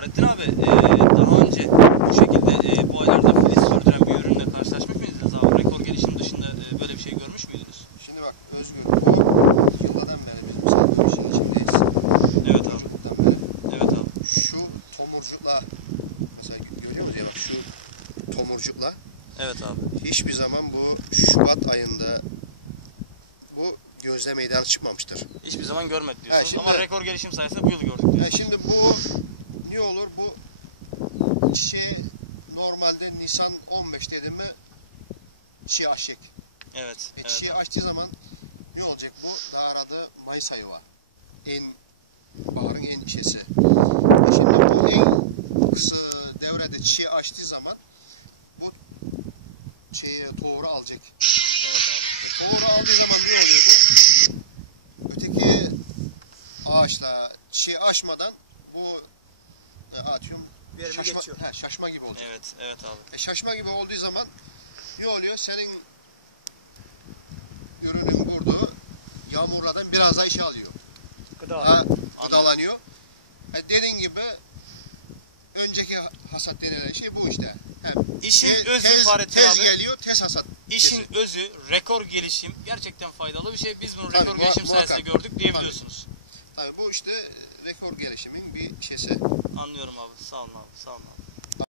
Fahrettin abi e, daha önce bu şekilde e, bu aylarda filiz sürdüren bir ürünle karşılaşmış mıydınız abi? Rekor gelişim dışında e, böyle bir şey görmüş müydünüz? Şimdi bak Özgür bu yıllardan beri bizim sandığım işin içindeyiz. Evet abi. Beri. Evet abi. Şu tomurcukla mesela görüyor musun ya bak şu tomurcukla Evet abi. hiçbir zaman bu Şubat ayında bu gözle meydana çıkmamıştır. Hiçbir zaman görmedik diyorsunuz. Şimdi- Ama rekor gelişim sayesinde bu yıl gördük diyorsunuz. Yani şimdi bu ne olur bu çiçeği normalde Nisan 15 dedim mi çiçeği açacak. Evet. E, evet çiçeği abi. açtığı zaman ne olacak bu? Daha arada Mayıs ayı var. En baharın en şeysi. E şimdi bu en kısa devrede çiçeği açtığı zaman bu şeyi tohuru alacak. Evet abi. Tohuru aldığı zaman ne oluyor bu? Öteki ağaçla çiçeği açmadan bu atıyorum Verimi şaşma, geçiyor. he, şaşma gibi oluyor. Evet. Evet abi. E, şaşma gibi olduğu zaman ne oluyor? Senin ürünün vurduğu yağmurlardan biraz daha işe alıyor. Gıda. Ha, gıdalanıyor. E, dediğin gibi önceki hasat denilen şey bu işte. Hem İşin te- özü tez, Fahrettin tez abi. geliyor, tez hasat. İşin özü rekor gelişim gerçekten faydalı bir şey. Biz bunu Tabii, rekor muha- gelişim muhakkak. sayesinde gördük diyebiliyorsunuz. Tabii bu işte rekor gelişimin bir şeysi. Anlıyorum abi. Sağ olun abi. Sağ olun abi.